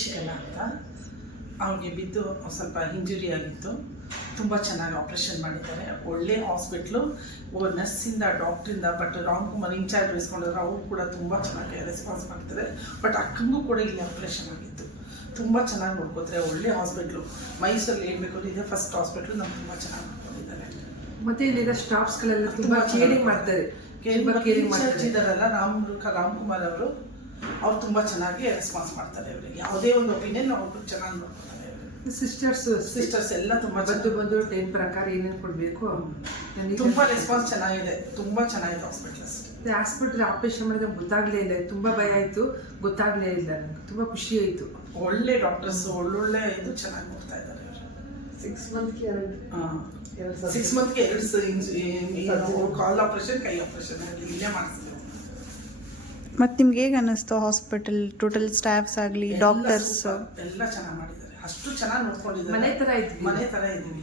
ಶಶಿಕಲಾ ಅಂತ. ಅವ್ರಿಗೆ ಬಿದ್ದು ಸ್ವಲ್ಪ ಇಂಜುರಿ ಆಗಿತ್ತು. ತುಂಬ ಚೆನ್ನಾಗಿ ಆಪ್ರೇಷನ್ ಮಾಡಿದ್ದಾರೆ. ಒಳ್ಳೆ ಹಾಸ್ಪಿಟ್ಲು, ನರ್ಸಿಂದ ಡಾಕ್ಟ್ರಿಂದ. ಬಟ್ ರಾಮ್ಕುಮಾರ್ ಇನ್ಚಾರ್ಜ್ ವಹಿಸ್ಕೊಂಡಿದ್ರು, ಅವರು ಕೂಡ ತುಂಬ ಚೆನ್ನಾಗಿ ರೆಸ್ಪಾನ್ಸ್ ಮಾಡ್ತಾರೆ. ಬಟ್ ಅಕ್ಕಂಗೂ ಕೂಡ ಇಲ್ಲಿ ಆಪ್ರೇಷನ್ ಆಗಿತ್ತು. ತುಂಬ ಚೆನ್ನಾಗಿ ನೋಡ್ಕೋತಾರೆ. ಒಳ್ಳೆ ಹಾಸ್ಪಿಟ್ಲು, ಮೈಸೂರಲ್ಲಿ ಹೇಳ್ಬೇಕು ಇದೆ ಫಸ್ಟ್ ಹಾಸ್ಪಿಟ್ಲು. ನಮ್ಗೆ ತುಂಬ ಚೆನ್ನಾಗಿ ನೋಡ್ಕೊಂಡಿದ್ದಾರೆ. ಮತ್ತು ಇಲ್ಲಿರೋ ಸ್ಟಾಫ್ಸ್ಗಳೆಲ್ಲ ತುಂಬ ಕೇರಿಂಗ್ ಮಾಡ್ತಾರೆ. ಇನ್ಚಾರ್ಜ್ ಇದ್ದಾರಲ್ಲ ರಾಮ್ಕುಮಾರ್ ಅವರು, ಅವ್ರು ತುಂಬ ಚೆನ್ನಾಗಿ ರೆಸ್ಪಾನ್ಸ್ ಮಾಡ್ತಾರೆ. ಅವರಿಗೆ ಯಾವುದೇ ಒಂದು ಒಪಿನಿಯನ್ ಅವ್ರು ಚೆನ್ನಾಗಿ ನೋಡ್ತಾರೆ. ಸಿಸ್ಟರ್ಸ್ ಎಲ್ಲ ತುಂಬ ಬಂದು ಟೈಮ್ ಪ್ರಕಾರ ಏನೇನು ಕೊಡಬೇಕು ತುಂಬ ರೆಸ್ಪಾನ್ಸ್ ಚೆನ್ನಾಗಿದೆ. ತುಂಬ ಚೆನ್ನಾಗಿದೆ ಹಾಸ್ಪಿಟಲ್ಸ್. ಹಾಸ್ಪಿಟಲ್ ಆಪರೇಷನ್ ಮಾಡಿದಾಗ ಗೊತ್ತಾಗಲೇ ಇಲ್ಲ. ತುಂಬ ಭಯ ಆಯಿತು, ಗೊತ್ತಾಗಲೇ ಇಲ್ಲ. ನನಗೆ ತುಂಬ ಖುಷಿ ಆಯಿತು. ಒಳ್ಳೆ ಡಾಕ್ಟರ್ಸ್, ಒಳ್ಳೊಳ್ಳೆ ಇದು ಚೆನ್ನಾಗಿ ನೋಡ್ತಾ ಇದ್ದಾರೆ. 6 ಮಂತ್ಗೆ 2 ಕಾಲ್ ಆಪರೇಷನ್, ಕೈ ಆಪರೇಷನ್ ಇಲ್ಲೇ ಮಾಡಿಸ್ತೀವಿ. ಮತ್ತು ನಿಮ್ಗೆ ಹೇಗೆ ಅನ್ನಿಸ್ತು ಹಾಸ್ಪಿಟಲ್, ಟೋಟಲ್ ಸ್ಟಾಫ್ಸ್ ಆಗಲಿ, ಡಾಕ್ಟರ್ಸ್ ಎಲ್ಲ ಚೆನ್ನಾಗಿ ಮಾಡಿದ್ದಾರೆ. ಅಷ್ಟು ಚೆನ್ನಾಗಿ ನೋಡ್ಕೊಂಡಿದ್ದಾರೆ. ಮನೆ ಥರ ಇದ್ವಿ. ಮನೆ ಥರ ಇದ್ವಿ.